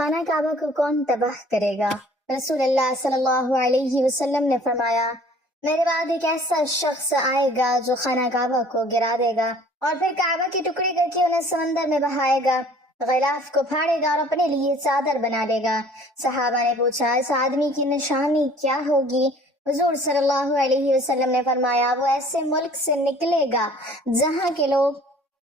خانہ کعبہ کو کون تباہ کرے گا؟ رسول اللہ صلی اللہ علیہ وسلم نے فرمایا، میرے بعد ایک ایسا شخص آئے گا جو خانہ کعبہ کو گرا دے گا اور پھر کعبہ کے ٹکڑے کر کے انہیں سمندر میں بہائے گا، غلاف کو پھاڑے گا اور اپنے لیے چادر بنا لے گا۔ صحابہ نے پوچھا، اس آدمی کی نشانی کیا ہوگی؟ حضور صلی اللہ علیہ وسلم نے فرمایا، وہ ایسے ملک سے نکلے گا جہاں کے لوگ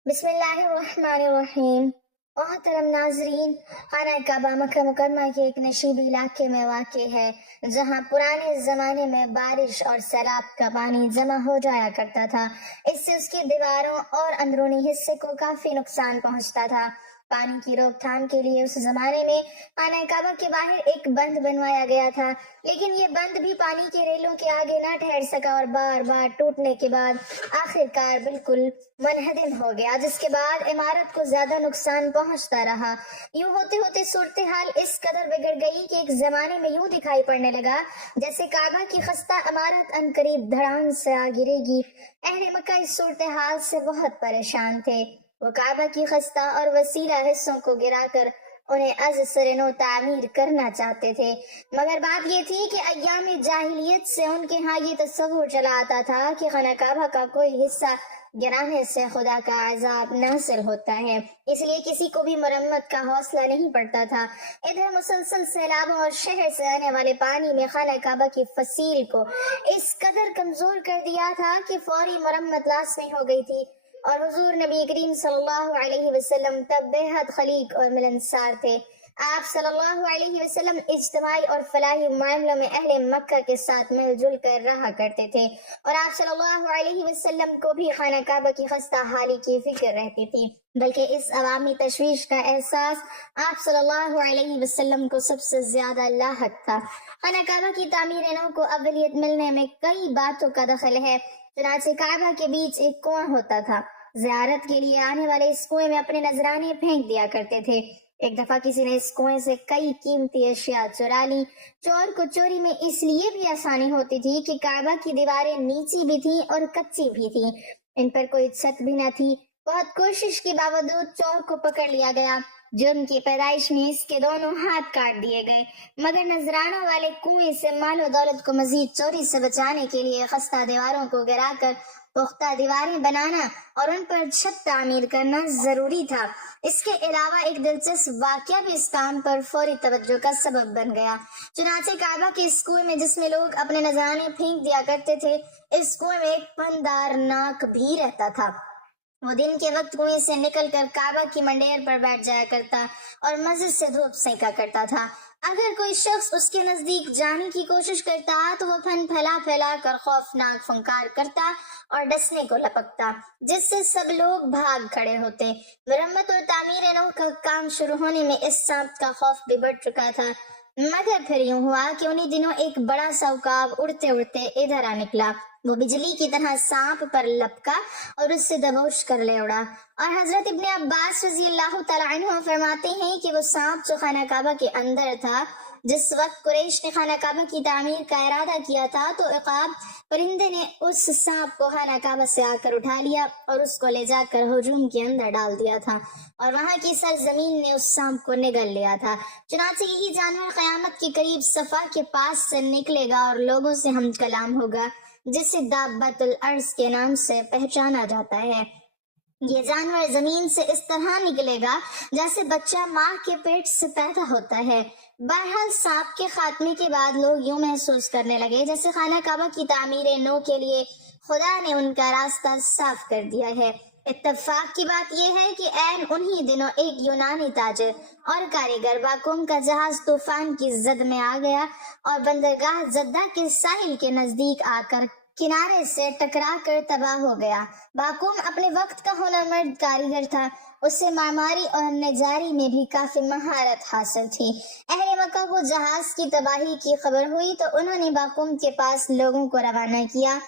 بسم اللہ الرحمن الرحیم۔ محترم ناظرین، خانہ کعبہ مکہ مکرمہ کے ایک نشیبی علاقے میں واقع ہے جہاں پرانے زمانے میں بارش اور سیلاب کا پانی جمع ہو جایا کرتا تھا۔ اس سے اس کی دیواروں اور اندرونی حصے کو کافی نقصان پہنچتا تھا۔ پانی کی روک تھام کے لیے اس زمانے میں خانہ کعبہ کے باہر ایک بند بنوایا گیا تھا، لیکن یہ بند بھی پانی کے ریلوں کے آگے نہ ٹھہر سکا اور بار بار ٹوٹنے کے بعد آخر کار بالکل منہدم ہو گیا، جس کے بعد عمارت کو زیادہ نقصان پہنچتا رہا۔ یوں ہوتے ہوتے صورتحال اس قدر بگڑ گئی کہ ایک زمانے میں یوں دکھائی پڑنے لگا جیسے کعبہ کی خستہ عمارت عنقریب دھڑام سے آ گرے گی۔ اہل مکہ اس صورتحال سے بہت پریشان تھے۔ وہ کعبہ کی خستہ اور وسیلہ حصوں کو گرا کر انہیں از سر نو تعمیر کرنا چاہتے تھے، مگر بات یہ تھی کہ ایام جاہلیت سے ان کے ہاں یہ تصور چلا آتا تھا کہ خانہ کعبہ کا کوئی حصہ گرانے سے خدا کا عذاب نازل ہوتا ہے، اس لیے کسی کو بھی مرمت کا حوصلہ نہیں پڑتا تھا۔ ادھر مسلسل سیلابوں اور شہر سے آنے والے پانی میں خانہ کعبہ کی فصیل کو اس قدر کمزور کر دیا تھا کہ فوری مرمت لازمی ہو گئی تھی، اور حضور نبی کریم صلی اللہ علیہ وسلم تب بے حد خلیق اور ملنسار تھے۔ آپ صلی اللہ علیہ وسلم اجتماعی اور فلاحی معاملوں میں اہل مکہ کے ساتھ مل جل کر رہا کرتے تھے، اور آپ صلی اللہ علیہ وسلم کو بھی خانہ کعبہ کی خستہ حالی کی فکر رہتی تھی، بلکہ اس عوامی تشویش کا احساس آپ صلی اللہ علیہ وسلم کو سب سے زیادہ لاحق تھا۔ خانہ کعبہ کی تعمیر نو کو اولیت ملنے میں کئی باتوں کا دخل ہے۔ چنانچہ کعبہ کے بیچ ایک کنواں ہوتا تھا، زیارت کے لیے آنے والے اس کنویں میں اپنے نذرانے پھینک دیا کرتے تھے۔ ایک دفعہ کسی نے اس کنویں سے کئی قیمتی اشیاء چرا لی۔ چور کو چوری میں اس لیے بھی آسانی ہوتی تھی کہ کعبہ کی دیواریں نیچی بھی تھیں اور کچی بھی تھیں، ان پر کوئی چھت بھی نہ تھی۔ بہت کوشش کے باوجود چور کو پکڑ لیا گیا۔ جرم کی پیدائش میں اس کے دونوں ہاتھ کاٹ دیے گئے، مگر نذرانوں والے کنویں سے مال و دولت کو مزید چوری سے بچانے کے لیے خستہ دیواروں کو گرا کر پختہ دیواریں بنانا اور ان پر چھت تعمیر کرنا ضروری تھا۔ اس کے علاوہ ایک دلچسپ واقعہ بھی اس کام پر فوری توجہ کا سبب بن گیا۔ چنانچہ کعبہ کے اس کنویں میں جس میں لوگ اپنے نذرانے پھینک دیا کرتے تھے، اس کنویں میں ایک پندار ناک بھی رہتا تھا۔ وہ دن کے وقت کنویں سے نکل کر کعبہ کی منڈیر پر بیٹھ جایا کرتا اور مزے سے دھوپ سینکا کرتا تھا۔ اگر کوئی شخص اس کے نزدیک جانے کی کوشش کرتا تو وہ پھن پھیلا پھیلا کر خوفناک فنکار کرتا اور ڈسنے کو لپکتا، جس سے سب لوگ بھاگ کھڑے ہوتے۔ مرمت اور تعمیر نو کا کام شروع ہونے میں اس سانپ کا خوف بھی بڑھ چکا تھا، مگر پھر یوں ہوا کہ انہی دنوں ایک بڑا سا عقاب اڑتے اڑتے ادھر آ نکلا۔ وہ بجلی کی طرح سانپ پر لپکا اور اس سے دبوش کر لے اڑا، اور حضرت ابن عباس رضی اللہ تعالیٰ عنہ فرماتے ہیں کہ وہ سانپ جو خانہ کعبہ کے اندر تھا، جس وقت قریش نے خانہ کعبہ کی تعمیر کا ارادہ کیا تھا تو عقاب پرندے نے اس سانپ کو خانہ کعبہ سے آ کر اٹھا لیا اور اس کو لے جا کر ہجوم کے اندر ڈال دیا تھا، اور وہاں کی سرزمین نے اس سانپ کو نگل لیا تھا۔ چنانچہ یہی جانور قیامت کے قریب صفا کے پاس سے نکلے گا اور لوگوں سے ہم کلام ہوگا، جسے دابۃ الارض کے نام سے پہچانا جاتا ہے۔ یہ جانور زمین سے اس طرح نکلے گا جیسے بچہ ماں کے پیٹ سے پیدا ہوتا ہے۔ بہرحال سانپ کے خاتمے کے بعد لوگ یوں محسوس کرنے لگے جیسے خانہ کعبہ کی تعمیر نو کے لیے خدا نے ان کا راستہ صاف کر دیا ہے۔ اتفاق کی بات یہ ہے کہ عین انہی دنوں ایک یونانی تاجر اور کاریگر باقوم کا جہاز طوفان کی زد میں آ گیا اور بندرگاہ جدہ کے ساحل کے نزدیک آ کر کنارے سے ٹکرا کر تباہ ہو گیا۔ باقوم اپنے وقت کا ہنرمند کاریگر تھا، اسے معماری اور نجاری میں بھی کافی مہارت حاصل تھی۔ اہل مکہ کو جہاز کی تباہی کی خبر ہوئی تو انہوں نے باقوم کے پاس لوگوں کو روانہ کیا۔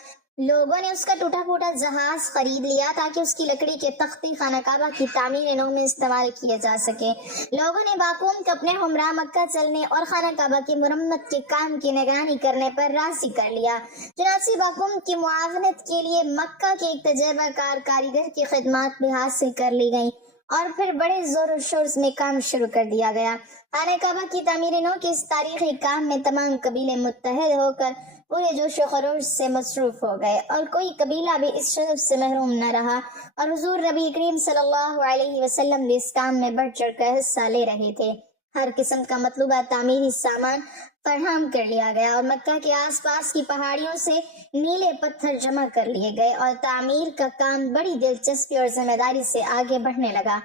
لوگوں نے اس کا ٹوٹا پھوٹا جہاز خرید لیا تاکہ اس کی لکڑی کے تختے خانہ کعبہ کی تعمیر نو میں استعمال کیے جا سکے۔ لوگوں نے باقوم کو اپنے ہمراہ مکہ چلنے اور خانہ کعبہ کی مرمت کے کام کی نگرانی کرنے پر راضی کر لیا۔ چنانچہ باقوم کی معاونت کے لیے مکہ کے ایک تجربہ کار کاریگر کی خدمات بھی حاصل کر لی گئیں اور پھر بڑے زور و شور میں کام شروع کر دیا گیا۔ خانہ کعبہ کی تعمیر نو کے اس تاریخی کام میں تمام قبیلے متحد ہو کر پورے جوش و خروش سے مصروف ہو گئے، اور کوئی قبیلہ بھی اس شرف سے محروم نہ رہا، اور حضور نبی کریم صلی اللہ علیہ وسلم بھی اس کام میں بڑھ چڑھ کر حصہ لے رہے تھے۔ ہر قسم کا مطلوبہ تعمیری سامان فراہم کر لیا گیا، اور مکہ کے آس پاس کی پہاڑیوں سے نیلے پتھر جمع کر لیے گئے، اور تعمیر کا کام بڑی دلچسپی اور ذمہ داری سے آگے بڑھنے لگا۔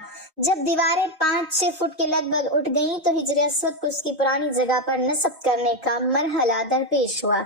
جب دیواریں 5-6 فٹ کے لگ بھگ اٹھ گئیں تو حجر اسود کو اس کی پرانی جگہ پر نصب کرنے کا مرحلہ درپیش ہوا۔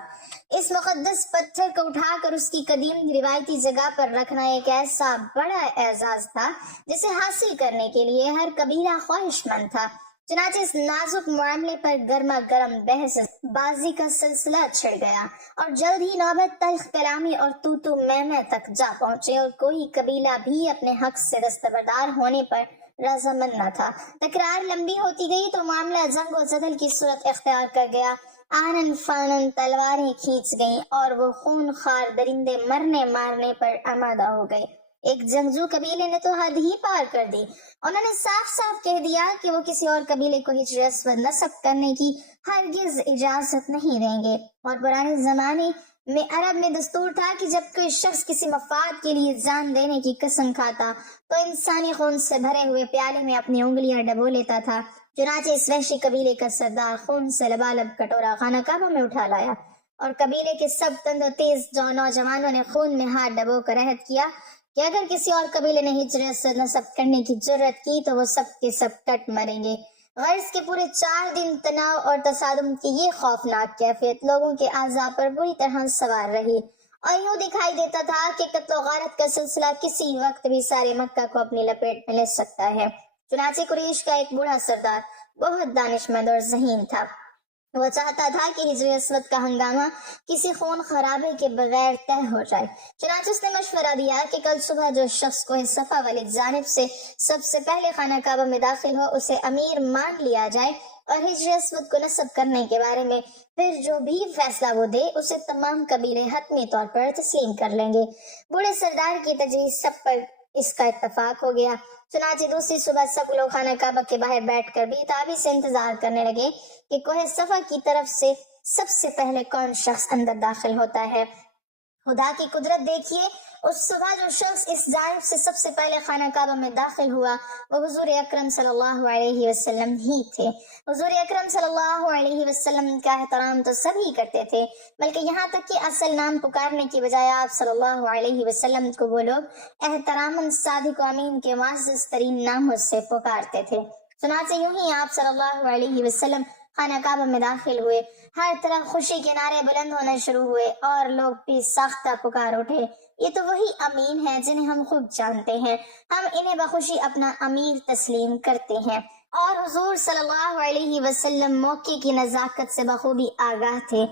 اس مقدس پتھر کو اٹھا کر اس کی قدیم روایتی جگہ پر رکھنا ایک ایسا بڑا اعزاز تھا جسے حاصل کرنے کے لیے ہر قبیلہ خواہش مند تھا۔ چنانچہ اس نازک معاملے پر گرما گرم بحث بازی کا سلسلہ چھڑ گیا، اور جلد ہی نوبت تلخ کلامی اور تو تو میں تک جا پہنچے، اور کوئی قبیلہ بھی اپنے حق سے دستبردار ہونے پر رضامند نہ تھا۔ تکرار لمبی ہوتی گئی تو معاملہ جنگ و جدل کی صورت اختیار کر گیا۔ آنن فانن تلواریں کھینچ گئیں، اور وہ خون خار درندے مرنے مارنے پر آمادہ ہو گئے۔ ایک جنگجو قبیلے نے تو حد ہی پار کر دی۔ انہوں نے صاف صاف کہہ دیا کہ وہ کسی اور قبیلے کو حجر اسود نصب کرنے کی ہرگز اجازت نہیں دیں گے، اور پرانے زمانے میں عرب میں دستور تھا کہ جب کوئی شخص کسی مفاد کے لیے جان دینے کی قسم کھاتا تو انسانی خون سے بھرے ہوئے پیالے میں اپنی انگلیاں ڈبو لیتا تھا۔ چنانچہ اس وحشی قبیلے کا سردار خون سے لبالب کٹورا خانہ کعبہ میں اٹھا لایا، اور قبیلے کے سب تند و تیز نوجوانوں نے خون میں ہاتھ ڈبو کر عہد کیا کہ اگر کسی اور قبیلے نے ہجر اسود نصب کرنے کی جرت کی تو وہ سب کے سب کٹ مریں گے۔ غرض کے پورے 4 دن تناؤ اور تصادم کی یہ خوفناک کیفیت لوگوں کے اعضاء پر بری طرح سوار رہی، اور یوں دکھائی دیتا تھا کہ قتل و غارت کا سلسلہ کسی وقت بھی سارے مکہ کو اپنی لپیٹ میں لے سکتا ہے۔ چنانچہ قریش کا ایک بوڑھا سردار بہت دانشمند اور ذہین تھا۔ وہ چاہتا تھا کہ ہجر اسود کا ہنگامہ کسی خون خرابے کے بغیر طے ہو جائے۔ چنانچہ اس نے مشورہ دیا کہ کل صبح جو شخص کوہ صفا والی جانب سے سب سے پہلے خانہ کعبہ میں داخل ہو اسے امیر مان لیا جائے، اور ہجر اسود کو نصب کرنے کے بارے میں پھر جو بھی فیصلہ وہ دے اسے تمام قبیلے حتمی طور پر تسلیم کر لیں گے۔ بوڑھے سردار کی تجویز سب پر اس کا اتفاق ہو گیا۔ چنانچہ دوسری صبح سب لوگ خانہ کعبہ کے باہر بیٹھ کر بیتابی سے انتظار کرنے لگے کہ کوہ صفا کی طرف سے سب سے پہلے کون شخص اندر داخل ہوتا ہے۔ خدا کی قدرت دیکھیے، اس صبح جو شخص اس جانب سے سب سے پہلے خانہ کعبہ میں داخل ہوا وہ حضور اکرم صلی اللہ علیہ وسلم ہی تھے۔ حضور اکرم صلی اللہ علیہ وسلم کا احترام تو سبھی کرتے تھے، بلکہ یہاں تک کہ اصل نام پکارنے کی بجائے آپ صلی اللہ علیہ وسلم کو وہ لوگ احتراماً صادق و امین کے معزز ترین ناموں سے پکارتے تھے۔ چنانچہ یوں ہی آپ صلی اللہ علیہ وسلم خانہ کعبہ میں داخل ہوئے، ہر طرف خوشی کے نعرے بلند ہونے شروع ہوئے، اور لوگ بھی ساختہ پکار اٹھے، یہ تو وہی امین ہیں جنہیں ہم خوب جانتے ہیں، ہم انہیں بخوشی اپنا امیر تسلیم کرتے ہیں۔ اور حضور صلی اللہ علیہ وسلم موقع کی نزاکت سے بخوبی آگاہ تھے۔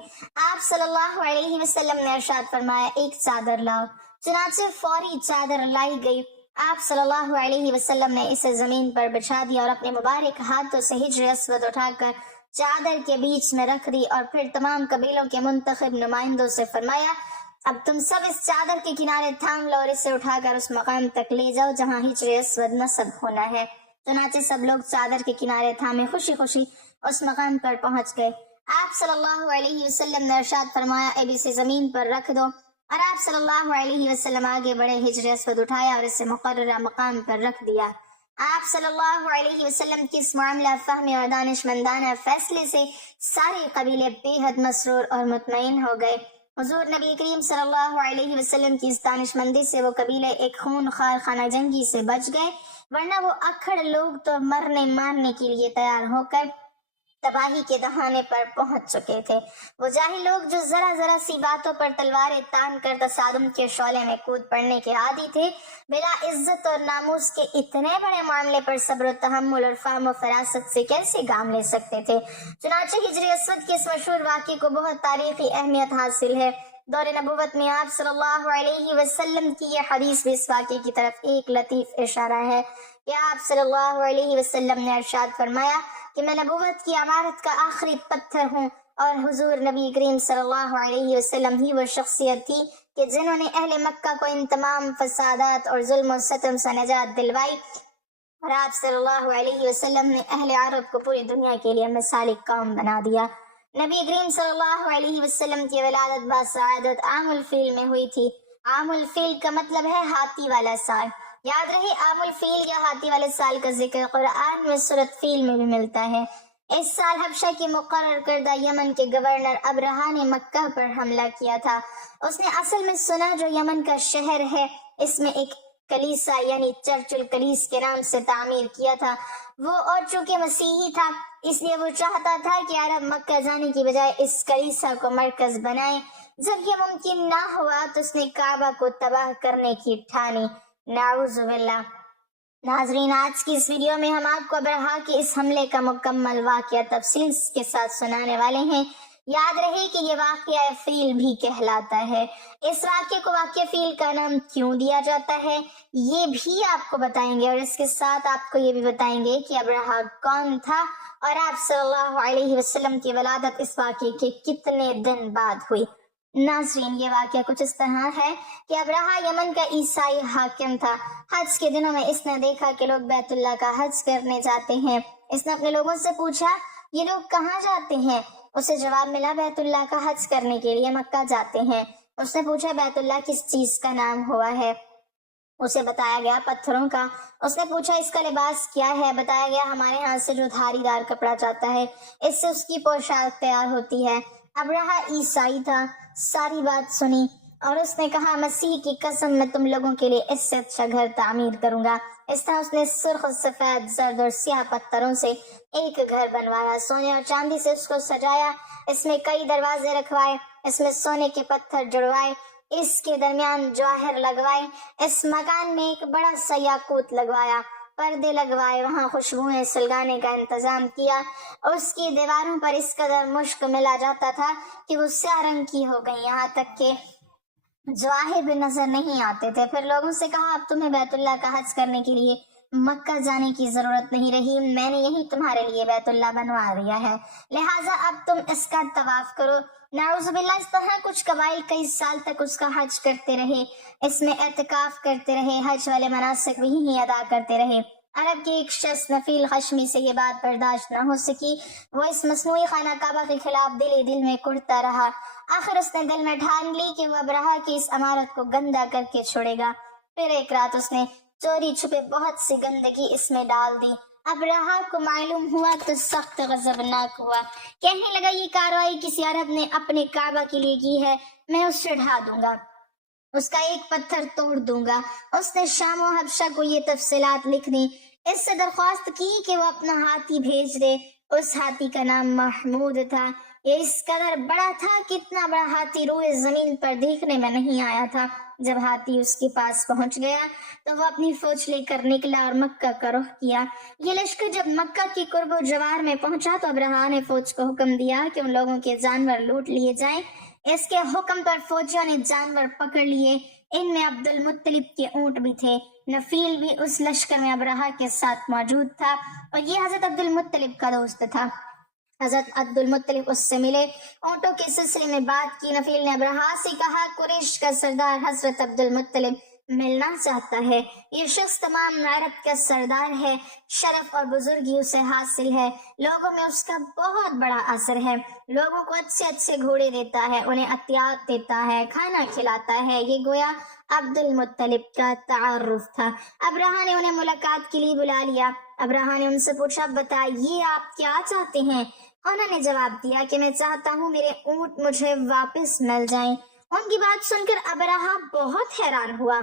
آپ صلی اللہ علیہ وسلم نے ارشاد فرمایا، ایک چادر لاؤ۔ چنانچہ فوری چادر لائی گئی۔ آپ صلی اللہ علیہ وسلم نے اسے زمین پر بچھا دیا، اور اپنے مبارک ہاتھوں سے ہجر اسود اٹھا کر چادر کے بیچ میں رکھ دی، اور پھر تمام قبیلوں کے منتخب نمائندوں سے فرمایا، اب تم سب اس چادر کے کنارے تھام لو اور اسے اٹھا کر اس مقام تک لے جاؤ جہاں ہجر اسود نصب ہونا ہے۔ چنانچہ سب لوگ چادر کے کنارے تھامے خوشی خوشی اس مقام پر پہنچ گئے۔ آپ صلی اللہ علیہ وسلم نے ارشاد فرمایا، اب اسے زمین پر رکھ دو، اور آپ صلی اللہ علیہ وسلم آگے بڑھے، ہجر اسود اٹھایا اور اسے مقررہ مقام پر رکھ دیا۔ آپ صلی اللہ علیہ وسلم کی اس معاملہ فہمی اور دانشمندانہ فیصلے سے سارے قبیلے بے حد مسرور اور مطمئن ہو گئے۔ حضور نبی کریم صلی اللہ علیہ وسلم کی اس دانشمندی سے وہ قبیلے ایک خون خار خانہ جنگی سے بچ گئے، ورنہ وہ اکھڑ لوگ تو مرنے مارنے کے لیے تیار ہو کر تباہی کے دہانے پر پہنچ چکے تھے۔ وہ جاہل لوگ جو ذرا ذرا سی باتوں پر تلواریں تان کر تصادم کے شعلے میں کود پڑنے کے عادی تھے، بلا عزت اور ناموس کے اتنے بڑے معاملے پر صبر و تحمل اور فہم و فراست سے کیسے کام لے سکتے تھے۔ چنانچہ ہجر اسود کے اس مشہور واقعے کو بہت تاریخی اہمیت حاصل ہے۔ دور نبوت میں آپ صلی اللہ علیہ وسلم کی یہ حدیث بھی اس واقعے کی طرف ایک لطیف اشارہ ہے کہ آپ صلی اللہ علیہ وسلم نے ارشاد فرمایا کہ میں نبوت کی عمارت کا آخری پتھر ہوں، اور حضور نبی کریم صلی اللہ علیہ وسلم ہی وہ شخصیت تھی کہ جنہوں نے اہل مکہ کو ان تمام فسادات اور ظلم و ستم سے نجات دلوائی۔ اور آپ صلی اللہ علیہ وسلم نے اہل عرب کو پوری دنیا کے لیے مثالی قوم بنا دیا۔ نبی کریم صلی اللہ علیہ وسلم کی ولادت باسعادت عام الفیل میں ہوئی تھی۔ عام الفیل کا مطلب ہے ہاتھی والا سال۔ یاد رہے، عام الفیل یا ہاتھی والے سال کا ذکر قرآن میں سورۃ فیل میں بھی ملتا ہے۔ اس سال حبشہ کے مقرر کردہ یمن کے گورنر ابرہہ نے مکہ پر حملہ کیا تھا۔ اس نے اصل میں سنا جو یمن کا شہر ہے اس میں ایک کلیسا یعنی چرچ الکلیس کے نام سے تعمیر کیا تھا۔ وہ اور چونکہ مسیحی تھا اس لیے وہ چاہتا تھا کہ عرب مکہ جانے کی بجائے اس کلیسا کو مرکز بنائیں۔ جب یہ ممکن نہ ہوا تو اس نے کعبہ کو تباہ کرنے کی ٹھانی۔ نعوذ باللہ۔ ناظرین، آج کی اس ویڈیو میں ہم آپ کو ابرہہ کے اس حملے کا مکمل واقعہ تفصیل کے ساتھ سنانے والے ہیں۔ یاد رہے کہ یہ واقعہ فیل بھی کہلاتا ہے۔ اس واقعے کو واقعہ فیل کا نام کیوں دیا جاتا ہے یہ بھی آپ کو بتائیں گے، اور اس کے ساتھ آپ کو یہ بھی بتائیں گے کہ ابرہہ کون تھا اور آپ صلی اللہ علیہ وسلم کی ولادت اس واقعے کے کتنے دن بعد ہوئی۔ ناظرین، یہ واقعہ کچھ اس طرح ہے کہ ابرہہ یمن کا عیسائی حاکم تھا۔ حج کے دنوں میں اس نے دیکھا کہ لوگ بیت اللہ کا حج کرنے جاتے ہیں۔ اس نے اپنے لوگوں سے پوچھا یہ لوگ کہاں جاتے ہیں؟ اسے جواب ملا بیت اللہ کا حج کرنے کے لیے مکہ جاتے ہیں۔ اس نے پوچھا بیت اللہ کس چیز کا نام ہوا ہے؟ اسے بتایا گیا پتھروں کا۔ اس نے پوچھا اس کا لباس کیا ہے؟ بتایا گیا ہمارے ہاں سے جو دھاری دار کپڑا جاتا ہے اس سے اس کی پوشاک تیار ہوتی ہے۔ ابرہہ عیسائی تھا۔ ساری بات سنی اور اس نے کہا مسیح کی قسم میں تم لوگوں کے لیے اس سے اچھا گھر تعمیر کروں گا۔ اس طرح اس نے سرخ، سفید، زرد اور سیاہ پتھروں سے ایک گھر بنوایا، سونے اور چاندی سے اس کو سجایا، اس میں کئی دروازے رکھوائے، اس میں سونے کے پتھر جڑوائے، اس کے درمیان جواہر لگوائے، اس مکان میں ایک بڑا سا یاقوت لگوایا، پردے لگوائے، وہاں خوشبوئیں سلگانے کا انتظام کیا۔ اس کی دیواروں پر اس قدر مشک ملا جاتا تھا کہ وہ سیاہ رنگ کی ہو گئی، یہاں تک کہ جواہر بھی نظر نہیں آتے تھے۔ پھر لوگوں سے کہا اب تمہیں بیت اللہ کا حج کرنے کے لیے مکہ جانے کی ضرورت نہیں رہی، میں نے یہی تمہارے لیے بیت اللہ بنوا دیا ہے، لہٰذا اب تم اس کا طواف کرو۔ نعوذ باللہ، اس طرح کچھ قبائل کئی سال تک اس کا حج کرتے رہے، اس میں اعتکاف کرتے رہے، حج والے مناسک بھی ادا کرتے رہے۔ عرب کے ایک شخص نفیل خشمی سے یہ بات برداشت نہ ہو سکی، وہ اس مصنوعی خانہ کعبہ کے خلاف دل ہی دل میں کڑتا رہا۔ آخر اس نے دل میں ٹھان لی کہ وہ ابرہہ کی اس عمارت کو گندا کر کے چھوڑے گا۔ پھر ایک رات اس نے چوری چھپے بہت سی گندگی اس میں ڈال دی۔ ابرہہ کو معلوم ہوا تو سخت غضبناک ہوا، کہنے لگا یہ کارروائی کسی عرب نے اپنے کعبہ کے لیے کی ہے، میں اسے ڈھا دوں گا، اس کا ایک پتھر توڑ دوں گا۔ اس نے شام و حبشہ کو یہ تفصیلات لکھ دی، اس سے درخواست کی کہ وہ اپنا ہاتھی بھیج دے۔ اس ہاتھی کا نام محمود تھا۔ یہ اس قدر بڑا تھا کہ اتنا بڑا ہاتھی روئے زمین پر دیکھنے میں نہیں آیا تھا۔ جب ہاتھی اس کے پاس پہنچ گیا تو وہ اپنی فوج لے کر نکلا اور مکہ کا رخ کیا۔ یہ لشکر جب مکہ کی قرب و جوار میں پہنچا تو ابرہہ نے فوج کو حکم دیا کہ ان لوگوں کے جانور لوٹ لیے جائیں۔ اس کے حکم پر فوجیوں نے جانور پکڑ لیے، ان میں عبد المطلب کے اونٹ بھی تھے۔ نفیل بھی اس لشکر میں ابرہہ کے ساتھ موجود تھا اور یہ حضرت عبد المطلب کا دوست تھا۔ حضرت عبد المطلب اس سے ملے، اونٹوں کے سلسلے میں بات کی۔ نفیل نے ابرہہ سے کہا قریش کا سردار حضرت عبد المطلب ملنا چاہتا ہے، یہ شخص تمام عرب کا سردار ہے، شرف اور بزرگی اسے حاصل ہے، لوگوں میں اس کا بہت بڑا اثر ہے، لوگوں کو اچھے اچھے گھوڑے دیتا ہے، انہیں عطیات دیتا ہے، کھانا کھلاتا ہے۔ یہ گویا عبد المطلب کا تعارف تھا۔ ابرہہ نے انہیں ملاقات کے لیے بلا لیا۔ ابرہہ نے ان سے پوچھا بتائیے آپ کیا چاہتے ہیں؟ انہوں نے جواب دیا کہ میں چاہتا ہوں میرے اونٹ مجھے واپس مل جائیں۔ ان کی بات سن کر ابرہہ بہت حیران ہوا۔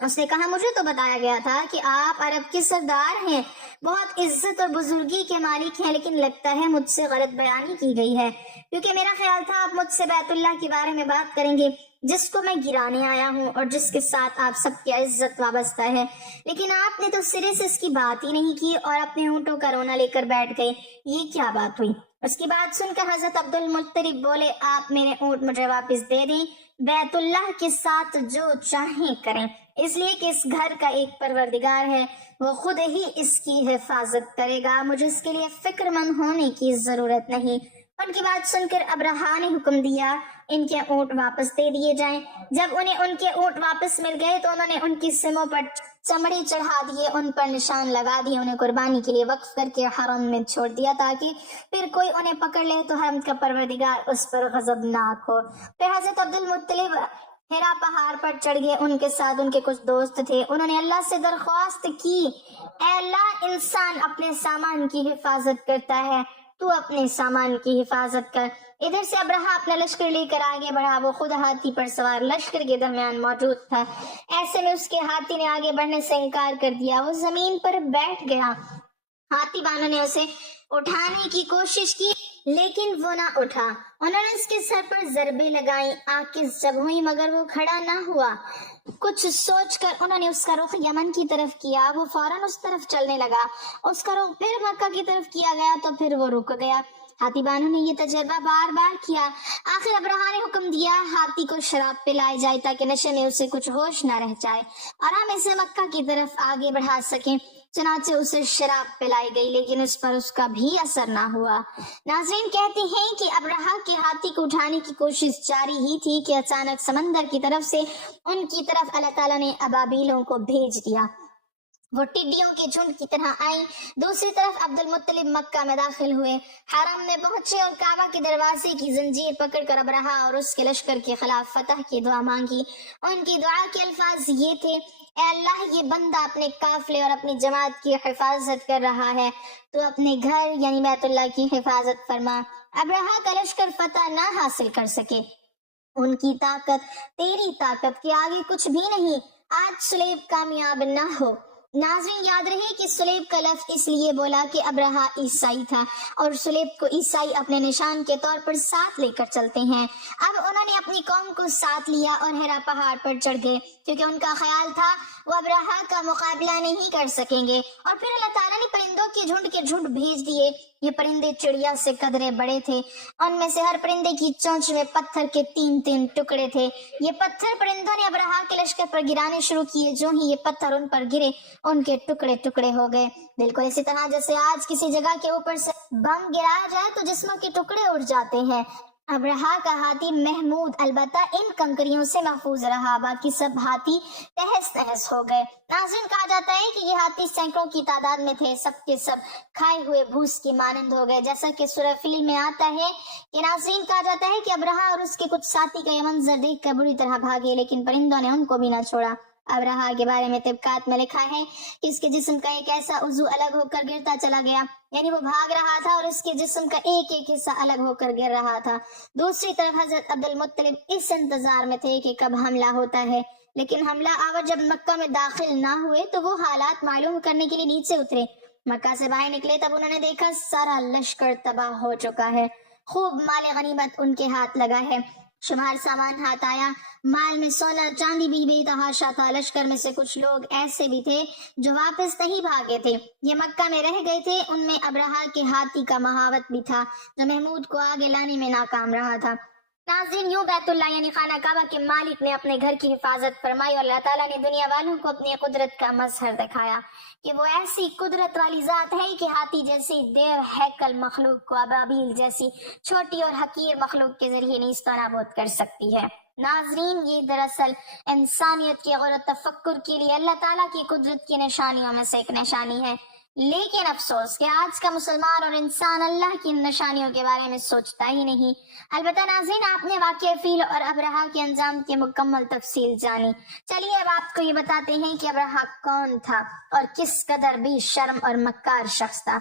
اس نے کہا مجھے تو بتایا گیا تھا کہ آپ عرب کے سردار ہیں، بہت عزت اور بزرگی کے مالک ہیں، لیکن لگتا ہے مجھ سے غلط بیانی کی گئی ہے، کیونکہ میرا خیال تھا آپ مجھ سے بیت اللہ کے بارے میں بات کریں گے جس کو میں گرانے آیا ہوں اور جس کے ساتھ آپ سب کی عزت وابستہ ہے، لیکن آپ نے تو سرے سے اس کی بات ہی نہیں کی اور اپنے اونٹوں کا رونا لے کر بیٹھ گئے، یہ کیا بات ہوئی؟ اس کی بات سن کر حضرت عبد المطلب بولے آپ میرے اونٹ مجھے واپس دے دیں، بیت اللہ کے ساتھ جو چاہیں کریں، اس لیے کہ اس گھر کا ایک پروردگار ہے، وہ خود ہی اس کی حفاظت کرے گا، مجھے اس کے لیے فکر مند ہونے کی ضرورت نہیں۔ ان کی بات سن کر ابرہا نے حکم دیا ان کے اونٹ واپس دے دیے جائیں۔ جب انہیں ان کے اونٹ واپس مل گئے تو انہوں نے ان کی سموں پر چمڑے چڑھا دیے، ان پر نشان لگا دیے، انہیں قربانی کے لیے وقف کر کے حرم میں چھوڑ دیا تاکہ پھر کوئی انہیں پکڑ لے تو حرم کا پروردگار اس پر غضبناک ہو۔ پھر حضرت عبد المطلب ہرا پہاڑ پر چڑھ گئے، ان کے ساتھ ان کے کچھ دوست تھے۔ انہوں نے اللہ سے درخواست کی، اے اللہ، انسان اپنے سامان کی حفاظت کرتا ہے، تو اپنے سامان کی حفاظت کر۔ ادھر سے ابرہا اپنا لشکر لے کر آگے بڑھا، وہ خود ہاتھی پر سوار لشکر کے درمیان موجود تھا۔ ایسے میں اس کے ہاتھی نے آگے بڑھنے سے انکار کر دیا، وہ زمین پر بیٹھ گیا۔ ہاتھی بانوں نے اسے اٹھانے کی کوشش کی لیکن وہ نہ اٹھا۔ انہوں نے اس کے سر پر ضربیں لگائیں، آکس جب ہوئی مگر وہ کھڑا نہ ہوا۔ کچھ سوچ کر انہوں نے اس کا رخ یمن کی طرف کیا، وہ فوراً اس طرف چلنے لگا۔ اس کا رخ پھر مکہ کی طرف کیا گیا تو پھر وہ رک گیا۔ ہاتھی بانوں نے یہ تجربہ بار بار کیا۔ آخر ابرہا نے حکم دیا ہاتھی کو شراب پلائی جائے تاکہ نشے میں اسے کچھ ہوش نہ رہ جائے اور ہم اسے مکہ کی طرف آگے بڑھا سکیں۔ چنانچہ اسے شراب پلائی گئی لیکن اس پر اس کا بھی اثر نہ ہوا۔ ناظرین کہتے ہیں کہ ابرہا کے ہاتھی کو اٹھانے کی کوشش جاری ہی تھی کہ اچانک سمندر کی طرف سے ان کی طرف اللہ تعالیٰ نے ابابیلوں کو بھیج دیا۔ وہ ٹڈیوں کے جھنڈ کی طرح آئیں۔ دوسری طرف عبد المطلب مکہ میں داخل ہوئے، حرم میں پہنچے اور کعبہ کے دروازے کی زنجیر پکڑ کر ابرہا اور اس کے لشکر کے خلاف فتح کی دعا مانگی۔ ان کی دعا کے الفاظ یہ تھے، اے اللہ، یہ بندہ اپنے قافلے اور اپنی جماعت کی حفاظت کر رہا ہے، تو اپنے گھر یعنی بیت اللہ کی حفاظت فرما۔ ابرہا کا لشکر فتح نہ حاصل کر سکے، ان کی طاقت تیری طاقت کے آگے کچھ بھی نہیں، آج سلیب کامیاب نہ ہو۔ ناظرین یاد رہے کہ سلیب کا لفظ اس لیے بولا کہ ابرہا عیسائی تھا اور سلیب کو عیسائی اپنے نشان کے طور پر ساتھ لے کر چلتے ہیں۔ اب انہوں نے اپنی قوم کو ساتھ لیا اور ہرا پہاڑ پر چڑھ گئے کیونکہ ان کا خیال تھا وہ ابرہا کا مقابلہ نہیں کر سکیں گے۔ اور پھر اللہ تعالیٰ نے پرندوں کے جھنڈ بھیج دیے۔ یہ پرندے چڑیا سے قدرے بڑے تھے، ان میں سے ہر پرندے کی چونچ میں پتھر کے 3 ٹکڑے تھے۔ یہ پتھر پرندوں نے ابرہا کے لشکر پر گرانے شروع کیے، جو ہی یہ پتھر ان پر گرے ان کے ٹکڑے ٹکڑے ہو گئے، بالکل اسی طرح جیسے آج کسی جگہ کے اوپر سے بم گرایا جائے تو جسموں کے ٹکڑے اڑ جاتے ہیں۔ ابرہا کا ہاتھی محمود البتہ ان کنکریوں سے محفوظ رہا، باقی سب ہاتھی تہس تہس ہو گئے۔ ناظرین کہا جاتا ہے کہ یہ ہاتھی سینکڑوں کی تعداد میں تھے، سب کے سب کھائے ہوئے بھوس کی مانند ہو گئے، جیسا کہ سورہ فیل میں آتا ہے کہ ناظرین کہا جاتا ہے کہ ابرہا اور اس کے کچھ ساتھی کا یہ منظر دیکھ کر بری طرح بھاگے لیکن پرندوں نے ان کو بھی نہ چھوڑا۔ ابرہا کے بارے میں طبقات میں لکھا ہے کہ اس کے جسم کا ایک ایسا عضو الگ ہو کر گرتا چلا گیا، یعنی وہ بھاگ رہا تھا اور اس کے جسم کا ایک ایک حصہ الگ ہو کر گر رہا تھا۔ دوسری طرف حضرت عبد المطلب اس انتظار میں تھے کہ کب حملہ ہوتا ہے، لیکن حملہ آور جب مکہ میں داخل نہ ہوئے تو وہ حالات معلوم کرنے کے لیے نیچے اترے۔ مکہ سے باہر نکلے تب انہوں نے دیکھا سارا لشکر تباہ ہو چکا ہے، خوب مال غنیمت ان کے ہاتھ لگا ہے، شمار سامان ہاتھ آیا، مال میں سونا چاندی بھی بے تحاشا تھا۔ لشکر میں سے کچھ لوگ ایسے بھی تھے جو واپس نہیں بھاگے تھے، یہ مکہ میں رہ گئے تھے۔ ان میں ابرہا کے ہاتھی کا مہاوت بھی تھا جو محمود کو آگے لانے میں ناکام رہا تھا۔ ناظرین یوں بیت اللہ یعنی خانہ کعبہ کے مالک نے اپنے گھر کی حفاظت فرمائی اور اللہ تعالیٰ نے دنیا والوں کو اپنی قدرت کا مظہر دکھایا کہ وہ ایسی قدرت والی ذات ہے کہ ہاتھی جیسی دیر ہیکل مخلوق کو ابابیل جیسی چھوٹی اور حقیر مخلوق کے ذریعے نیست و نابود کر سکتی ہے۔ ناظرین یہ دراصل انسانیت کے غور و تفکر کے لیے اللہ تعالیٰ کی قدرت کی نشانیوں میں سے ایک نشانی ہے، لیکن افسوس کہ آج کا مسلمان اور انسان اللہ کی نشانیوں کے بارے میں سوچتا ہی نہیں۔ البتہ ناظرین آپ نے واقعہ فیل اور ابرہا کے انجام کی مکمل تفصیل جانی، چلیے اب آپ کو یہ بتاتے ہیں کہ ابرہا کون تھا اور کس قدر بھی شرم اور مکار شخص تھا۔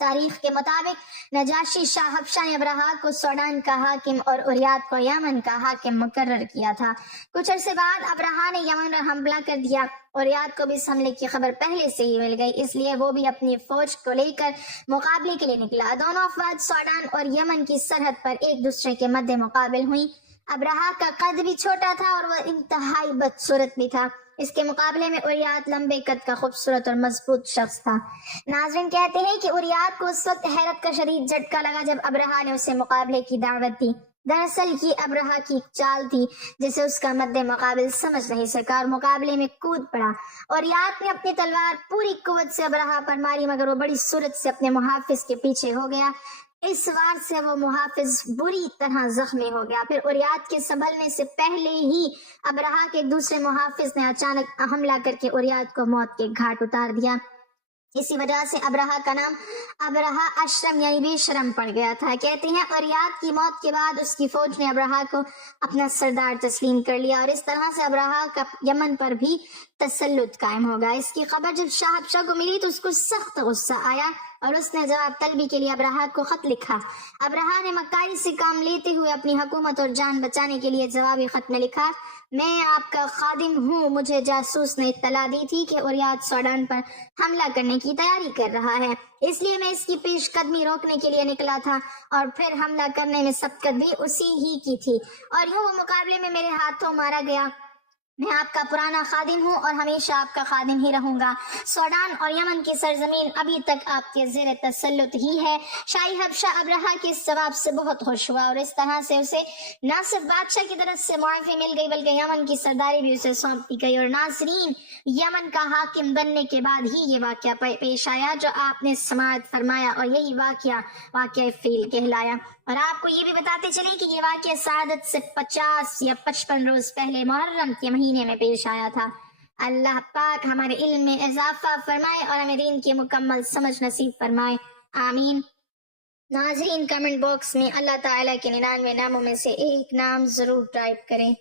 تاریخ کے مطابق نجاشی شاہ حبشہ نے ابرہا کو سوڈان کا حاکم اور اوریات کو یمن کا حاکم مقرر کیا تھا۔ کچھ عرصے بعد ابرہا نے یمن پر حملہ کر دیا۔ اوریات کو بھی اس حملے کی خبر پہلے سے ہی مل گئی، اس لیے وہ بھی اپنی فوج کو لے کر مقابلے کے لیے نکلا۔ دونوں افواج سوڈان اور یمن کی سرحد پر ایک دوسرے کے مد مقابل ہوئیں۔ ابرہا کا قد بھی چھوٹا تھا اور وہ انتہائی بدصورت بھی تھا، اس کے مقابلے میں اوریات لمبے قد کا خوبصورت اور مضبوط شخص تھا۔ ناظرین کہتے ہیں کہ اوریات کو اس وقت حیرت کا شدید جھٹکا لگا جب ابرہا نے اسے مقابلے کی دعوت دی۔ دراصل یہ ابرہا کی چال تھی جسے اس کا مد مقابل سمجھ نہیں سکا اور مقابلے میں کود پڑا۔ اوریات نے اپنی تلوار پوری قوت سے ابرہا پر ماری مگر وہ بڑی صورت سے اپنے محافظ کے پیچھے ہو گیا۔ اس وار سے وہ محافظ بری طرح زخمی ہو گیا۔ پھر اوریات کے سنبھلنے سے پہلے ہی ابرہہ کے ایک دوسرے محافظ نے اچانک حملہ کر کے اوریات کو موت کے گھاٹ اتار دیا۔ اسی وجہ سے ابرہہ کا نام ابرہہ اشرم یعنی بے شرم پڑ گیا تھا۔ کہتے ہیں اوریات کی موت کے بعد اس کی فوج نے ابرہہ کو اپنا سردار تسلیم کر لیا، اور اس طرح سے ابرہہ کا یمن پر بھی تسلط قائم ہو گیا۔ اس کی خبر جب شاہ حبشہ کو ملی تو اس کو سخت غصہ آیا اور اس نے جواب طلبی کے لیے ابرہہ کو خط لکھا۔ ابرہہ نے مکاری سے کام لیتے ہوئے اپنی حکومت اور جان بچانے کے لیے جوابی خط میں لکھا، میں آپ کا خادم ہوں، مجھے جاسوس نے اطلاع دی تھی کہ اوریات سوڈان پر حملہ کرنے کی تیاری کر رہا ہے، اس لیے میں اس کی پیش قدمی روکنے کے لیے نکلا تھا، اور پھر حملہ کرنے میں سبقت بھی اسی ہی کی تھی، اور یوں وہ مقابلے میں میرے ہاتھوں مارا گیا۔ میں آپ کا پرانا خادم ہوں اور ہمیشہ آپ کا خادم ہی رہوں گا۔ سوڈان اور یمن کی سرزمین ابھی تک آپ کے زیر تسلط ہی ہے۔ شاہی حبشہ ابرہہ کے اس جواب سے بہت خوش ہوا، اور اس طرح سے اسے نہ صرف بادشاہ کی طرف سے معافی مل گئی بلکہ یمن کی سرداری بھی اسے سونپ دی گئی۔ اور ناظرین، یمن کا حاکم بننے کے بعد ہی یہ واقعہ پیش آیا جو آپ نے سماعت فرمایا، اور یہی واقعہ فیل کہلایا۔ اور آپ کو یہ بھی بتاتے چلیں کہ یہ واقعہ سعادت سے 50 یا 55 روز پہلے محرم کے مہینے میں پیش آیا تھا۔ اللہ پاک ہمارے علم میں اضافہ فرمائے اور ہمیں دین کی مکمل سمجھ نصیب فرمائے، آمین۔ ناظرین، کمنٹ باکس میں اللہ تعالیٰ کے 99 ناموں میں سے ایک نام ضرور ٹائپ کریں۔